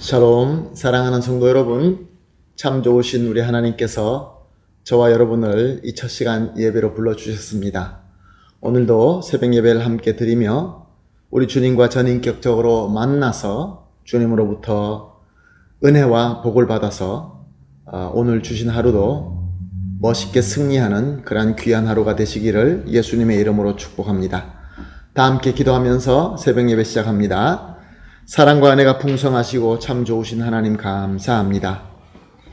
샬롬, 사랑하는 성도 여러분, 참 좋으신 우리 하나님께서 저와 여러분을 이 첫 시간 예배로 불러주셨습니다. 오늘도 새벽 예배를 함께 드리며 우리 주님과 전인격적으로 만나서 주님으로부터 은혜와 복을 받아서 오늘 주신 하루도 멋있게 승리하는 그러한 귀한 하루가 되시기를 예수님의 이름으로 축복합니다. 다 함께 기도하면서 새벽 예배 시작합니다. 사랑과 은혜가 풍성하시고 참 좋으신 하나님 감사합니다.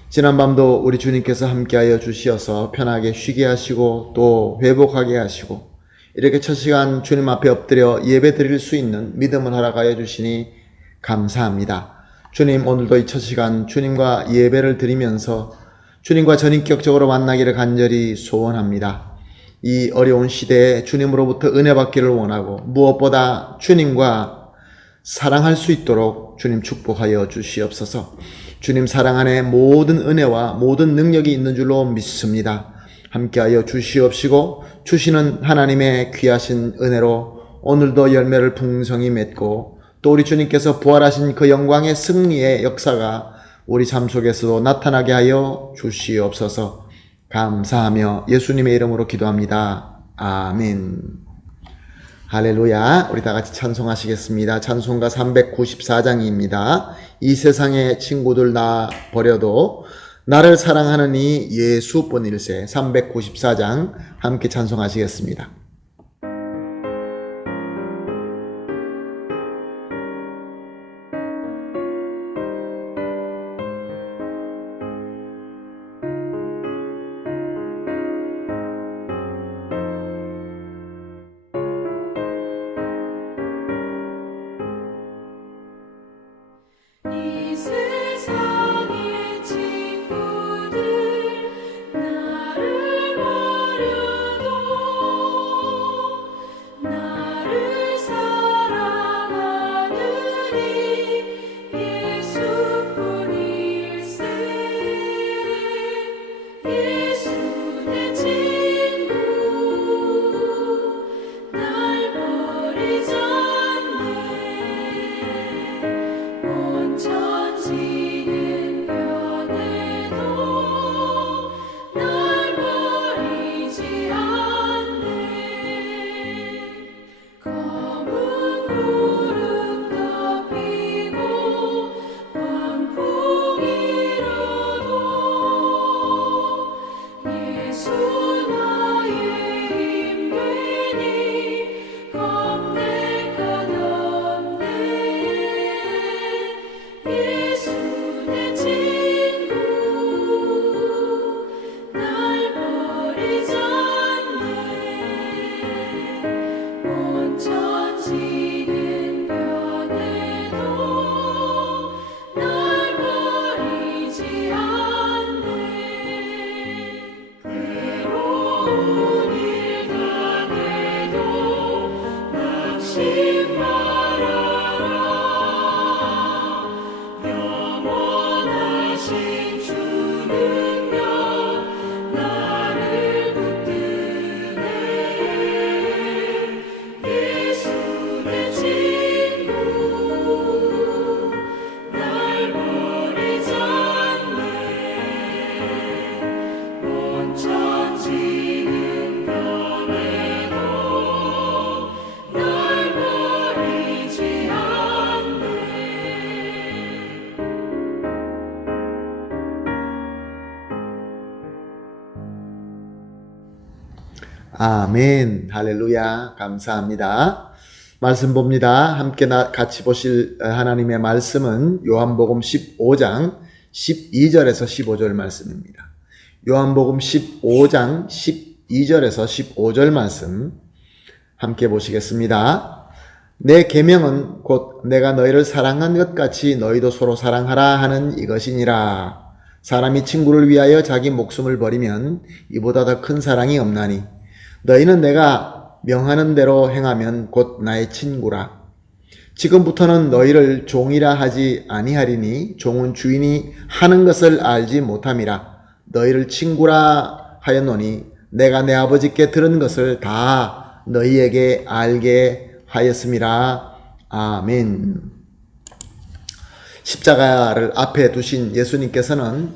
지난밤도 우리 주님께서 함께하여 주시어서 편하게 쉬게 하시고 또 회복하게 하시고 이렇게 첫 시간 주님 앞에 엎드려 예배 드릴 수 있는 믿음을 허락하여 주시니 감사합니다. 주님, 오늘도 이 첫 시간 주님과 예배를 드리면서 주님과 전인격적으로 만나기를 간절히 소원합니다. 이 어려운 시대에 주님으로부터 은혜 받기를 원하고 무엇보다 주님과 사랑할 수 있도록 주님 축복하여 주시옵소서. 주님 사랑 안에 모든 은혜와 모든 능력이 있는 줄로 믿습니다. 함께하여 주시옵시고 주시는 하나님의 귀하신 은혜로 오늘도 열매를 풍성히 맺고 또 우리 주님께서 부활하신 그 영광의 승리의 역사가 우리 삶 속에서도 나타나게 하여 주시옵소서. 감사하며 예수님의 이름으로 기도합니다. 아멘. 할렐루야. 우리 다 같이 찬송하시겠습니다. 찬송가 394장입니다. 이 세상의 친구들 나 버려도 나를 사랑하는 이 예수뿐일세. 394장 함께 찬송하시겠습니다. 이 세상의 친구들 나를 버려도 나를 사랑하느니 예수뿐일세. 예수 내 친구 날 버리지 않네. 천지는 변해도 날 버리지 않네. 검은 구름 덮이고 광풍이라도 예수 나의 힘 되니 겁낼 것 없네. 예수 내 친구 날 버리지 않네. 온 천지는 변해도 날 버리지 않네. 괴로운 일 당해도 낙심 말아라. 영원하신 주 능력 나를 붙드네. 예수 내 친구 날 버리지 않네. 온 천지는 변해도 날 버리지 않네. 아멘. 할렐루야. 감사합니다. 말씀 봅니다. 함께 같이 보실 하나님의 말씀은 요한복음 15장 12절에서 15절 말씀입니다. 요한복음 15장 12절에서 15절 말씀 함께 보시겠습니다. 내 계명은 곧 내가 너희를 사랑한 것 같이 너희도 서로 사랑하라 하는 이것이니라. 사람이 친구를 위하여 자기 목숨을 버리면 이보다 더 큰 사랑이 없나니 너희는 내가 명하는 대로 행하면 곧 나의 친구라. 지금부터는 너희를 종이라 하지 아니하리니 종은 주인이 하는 것을 알지 못함이라. 너희를 친구라 하였노니 내가 내 아버지께 들은 것을 다 너희에게 알게 하였음이라. 아멘. 십자가를 앞에 두신 예수님께서는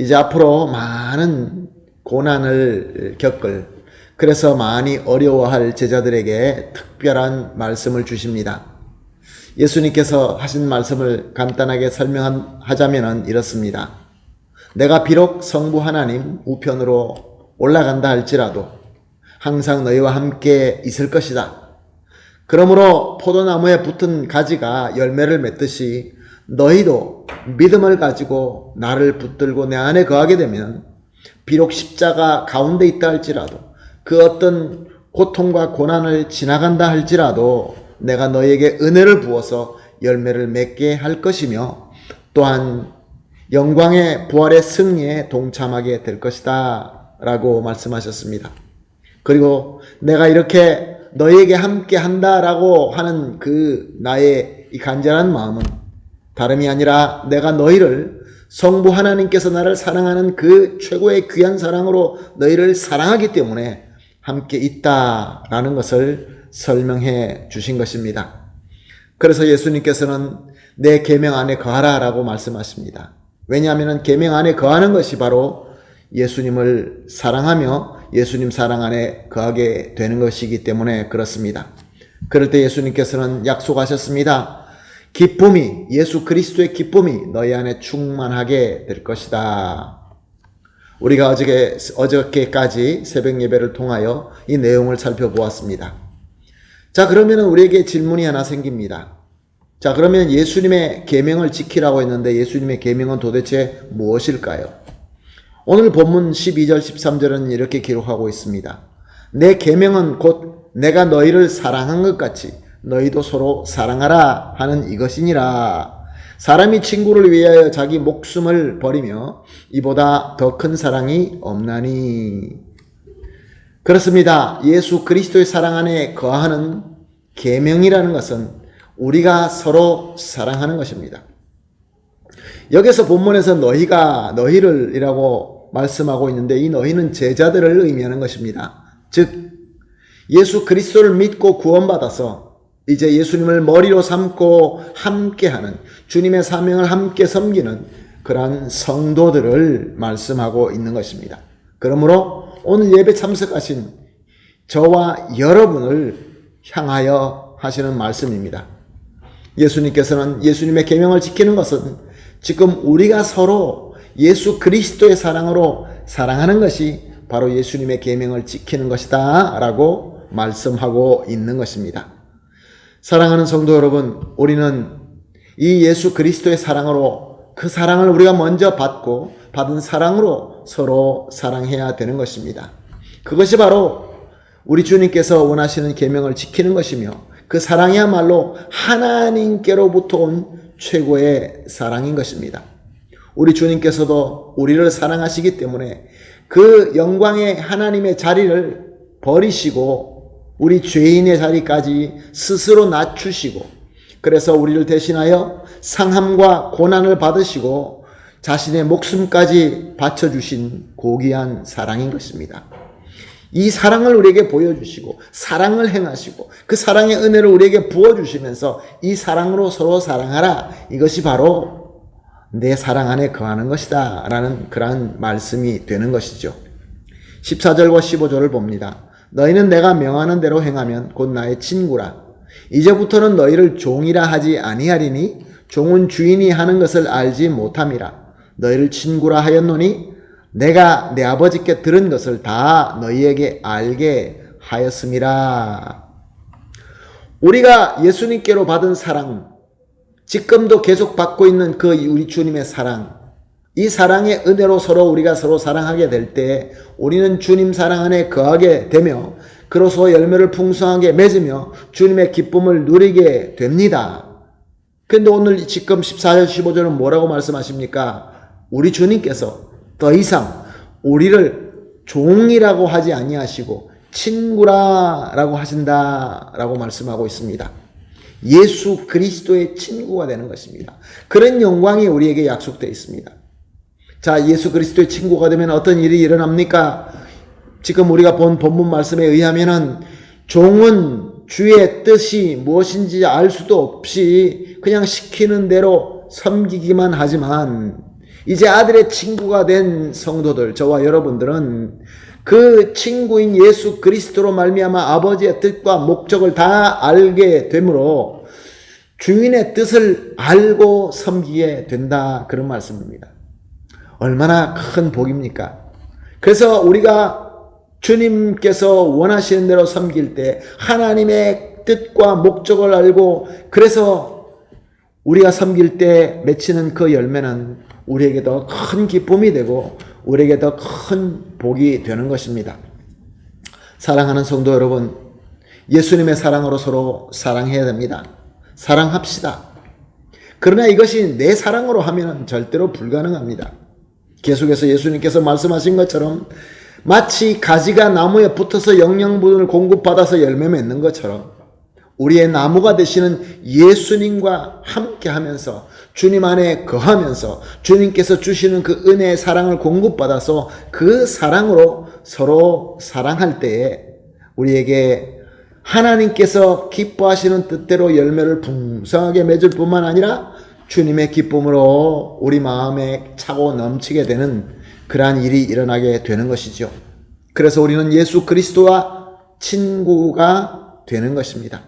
이제 앞으로 많은 고난을 겪을, 그래서 많이 어려워할 제자들에게 특별한 말씀을 주십니다. 예수님께서 하신 말씀을 간단하게 설명하자면 이렇습니다. 내가 비록 성부 하나님 우편으로 올라간다 할지라도 항상 너희와 함께 있을 것이다. 그러므로 포도나무에 붙은 가지가 열매를 맺듯이 너희도 믿음을 가지고 나를 붙들고 내 안에 거하게 되면 비록 십자가 가운데 있다 할지라도 그 어떤 고통과 고난을 지나간다 할지라도 내가 너희에게 은혜를 부어서 열매를 맺게 할 것이며 또한 영광의 부활의 승리에 동참하게 될 것이다 라고 말씀하셨습니다. 그리고 내가 이렇게 너희에게 함께 한다라고 하는 그 나의 이 간절한 마음은 다름이 아니라 내가 너희를 성부 하나님께서 나를 사랑하는 그 최고의 귀한 사랑으로 너희를 사랑하기 때문에 함께 있다라는 것을 설명해 주신 것입니다. 그래서 예수님께서는 내 계명 안에 거하라 라고 말씀하십니다. 왜냐하면 계명 안에 거하는 것이 바로 예수님을 사랑하며 예수님 사랑 안에 거하게 되는 것이기 때문에 그렇습니다. 그럴 때 예수님께서는 약속하셨습니다. 기쁨이, 예수 그리스도의 기쁨이 너희 안에 충만하게 될 것이다. 우리가 어저께까지 새벽 예배를 통하여 이 내용을 살펴보았습니다. 자, 그러면 우리에게 질문이 하나 생깁니다. 자, 그러면 예수님의 계명을 지키라고 했는데 예수님의 계명은 도대체 무엇일까요? 오늘 본문 12절 13절은 이렇게 기록하고 있습니다. 내 계명은 곧 내가 너희를 사랑한 것 같이 너희도 서로 사랑하라 하는 이것이니라. 사람이 친구를 위하여 자기 목숨을 버리며 이보다 더 큰 사랑이 없나니. 그렇습니다. 예수 그리스도의 사랑 안에 거하는 계명이라는 것은 우리가 서로 사랑하는 것입니다. 여기서 본문에서 너희가 너희를 이라고 말씀하고 있는데 이 너희는 제자들을 의미하는 것입니다. 즉 예수 그리스도를 믿고 구원받아서 이제 예수님을 머리로 삼고 함께하는 주님의 사명을 함께 섬기는 그러한 성도들을 말씀하고 있는 것입니다. 그러므로 오늘 예배 참석하신 저와 여러분을 향하여 하시는 말씀입니다. 예수님께서는 예수님의 계명을 지키는 것은 지금 우리가 서로 예수 그리스도의 사랑으로 사랑하는 것이 바로 예수님의 계명을 지키는 것이다 라고 말씀하고 있는 것입니다. 사랑하는 성도 여러분, 우리는 이 예수 그리스도의 사랑으로 그 사랑을 우리가 먼저 받고 받은 사랑으로 서로 사랑해야 되는 것입니다. 그것이 바로 우리 주님께서 원하시는 계명을 지키는 것이며 그 사랑이야말로 하나님께로부터 온 최고의 사랑인 것입니다. 우리 주님께서도 우리를 사랑하시기 때문에 그 영광의 하나님의 자리를 버리시고 우리 죄인의 자리까지 스스로 낮추시고 그래서 우리를 대신하여 상함과 고난을 받으시고 자신의 목숨까지 바쳐주신 고귀한 사랑인 것입니다. 이 사랑을 우리에게 보여주시고 사랑을 행하시고 그 사랑의 은혜를 우리에게 부어주시면서 이 사랑으로 서로 사랑하라. 이것이 바로 내 사랑 안에 거하는 것이다 라는 그러한 말씀이 되는 것이죠. 14절과 15절을 봅니다. 너희는 내가 명하는 대로 행하면 곧 나의 친구라. 이제부터는 너희를 종이라 하지 아니하리니 종은 주인이 하는 것을 알지 못함이라. 너희를 친구라 하였노니 내가 내 아버지께 들은 것을 다 너희에게 알게 하였음이라. 우리가 예수님께로 받은 사랑, 지금도 계속 받고 있는 그 우리 주님의 사랑, 이 사랑의 은혜로 우리가 서로 사랑하게 될 때 우리는 주님 사랑 안에 거하게 되며 그로서 열매를 풍성하게 맺으며 주님의 기쁨을 누리게 됩니다. 그런데 오늘 지금 14절 15절은 뭐라고 말씀하십니까? 우리 주님께서 더 이상 우리를 종이라고 하지 아니하시고 친구라고 하신다라고 말씀하고 있습니다. 예수 그리스도의 친구가 되는 것입니다. 그런 영광이 우리에게 약속되어 있습니다. 자, 예수 그리스도의 친구가 되면 어떤 일이 일어납니까? 지금 우리가 본 본문 말씀에 의하면은 종은 주의 뜻이 무엇인지 알 수도 없이 그냥 시키는 대로 섬기기만 하지만 이제 아들의 친구가 된 성도들, 저와 여러분들은 그 친구인 예수 그리스도로 말미암아 아버지의 뜻과 목적을 다 알게 되므로 주인의 뜻을 알고 섬기게 된다, 그런 말씀입니다. 얼마나 큰 복입니까? 그래서 우리가 주님께서 원하시는 대로 섬길 때 하나님의 뜻과 목적을 알고, 그래서 우리가 섬길 때 맺히는 그 열매는 우리에게 더 큰 기쁨이 되고 우리에게 더 큰 복이 되는 것입니다. 사랑하는 성도 여러분, 예수님의 사랑으로 서로 사랑해야 됩니다. 사랑합시다. 그러나 이것이 내 사랑으로 하면 절대로 불가능합니다. 계속해서 예수님께서 말씀하신 것처럼 마치 가지가 나무에 붙어서 영양분을 공급받아서 열매 맺는 것처럼 우리의 나무가 되시는 예수님과 함께 하면서 주님 안에 거하면서 주님께서 주시는 그 은혜의 사랑을 공급받아서 그 사랑으로 서로 사랑할 때에 우리에게 하나님께서 기뻐하시는 뜻대로 열매를 풍성하게 맺을 뿐만 아니라 주님의 기쁨으로 우리 마음에 차고 넘치게 되는 그러한 일이 일어나게 되는 것이죠. 그래서 우리는 예수 그리스도와 친구가 되는 것입니다.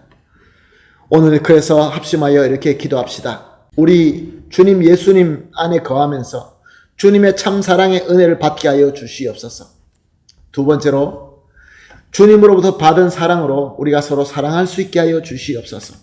오늘 그래서 합심하여 이렇게 기도합시다. 우리 주님 예수님 안에 거하면서 주님의 참 사랑의 은혜를 받게 하여 주시옵소서. 두 번째로 주님으로부터 받은 사랑으로 우리가 서로 사랑할 수 있게 하여 주시옵소서.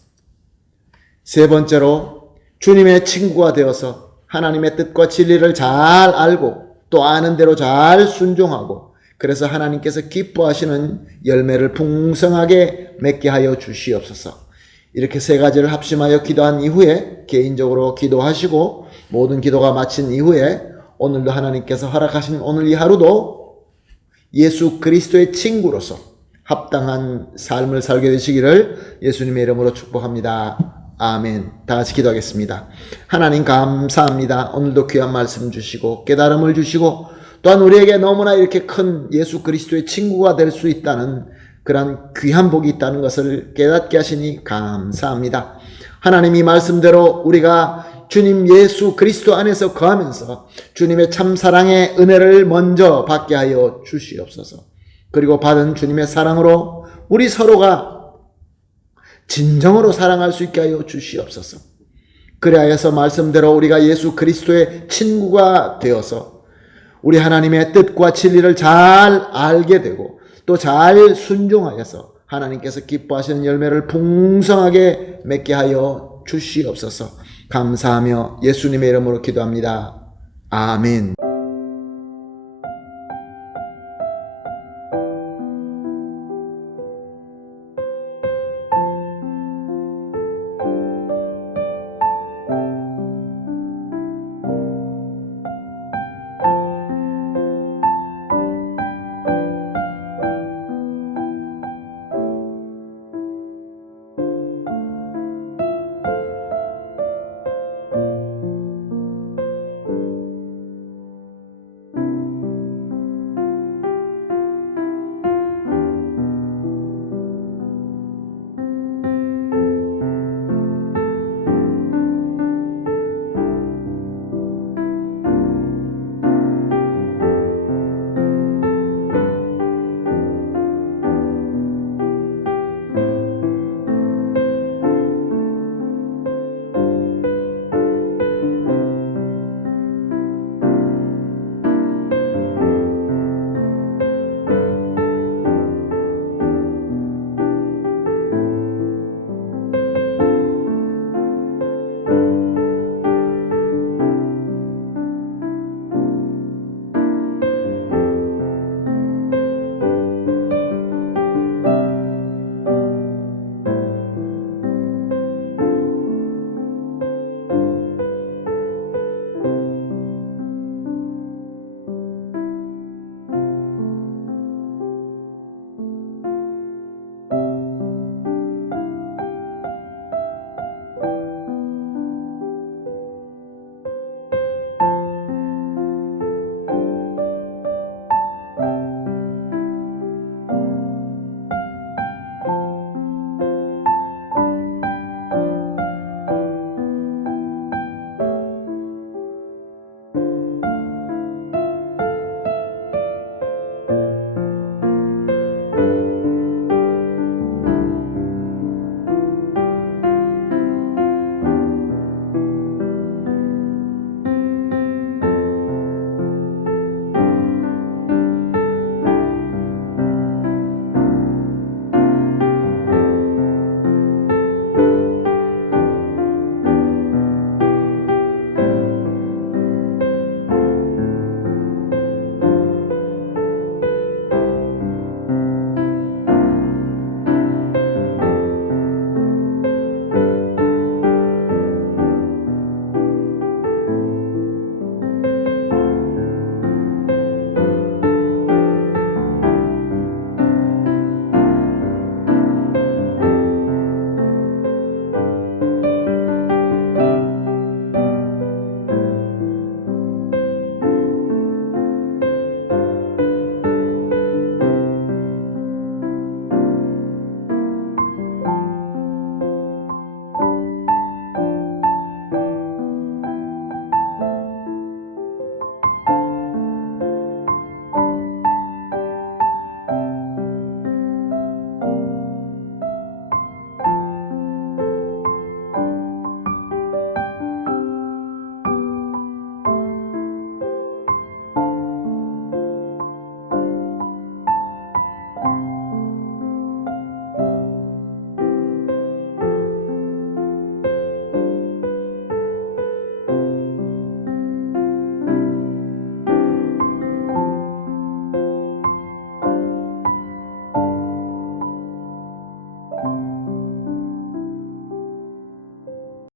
세 번째로 주님의 친구가 되어서 하나님의 뜻과 진리를 잘 알고 또 아는 대로 잘 순종하고 그래서 하나님께서 기뻐하시는 열매를 풍성하게 맺게 하여 주시옵소서. 이렇게 세 가지를 합심하여 기도한 이후에 개인적으로 기도하시고 모든 기도가 마친 이후에 오늘도 하나님께서 허락하신 오늘 이 하루도 예수 그리스도의 친구로서 합당한 삶을 살게 되시기를 예수님의 이름으로 축복합니다. 아멘. 다 같이 기도하겠습니다. 하나님 감사합니다. 오늘도 귀한 말씀 주시고 깨달음을 주시고 또한 우리에게 너무나 이렇게 큰 예수 그리스도의 친구가 될 수 있다는 그런 귀한 복이 있다는 것을 깨닫게 하시니 감사합니다. 하나님이 말씀대로 우리가 주님 예수 그리스도 안에서 거하면서 주님의 참 사랑의 은혜를 먼저 받게 하여 주시옵소서. 그리고 받은 주님의 사랑으로 우리 서로가 진정으로 사랑할 수 있게 하여 주시옵소서. 그리하여서 말씀대로 우리가 예수 그리스도의 친구가 되어서 우리 하나님의 뜻과 진리를 잘 알게 되고 또 잘 순종하여서 하나님께서 기뻐하시는 열매를 풍성하게 맺게 하여 주시옵소서. 감사하며 예수님의 이름으로 기도합니다. 아멘.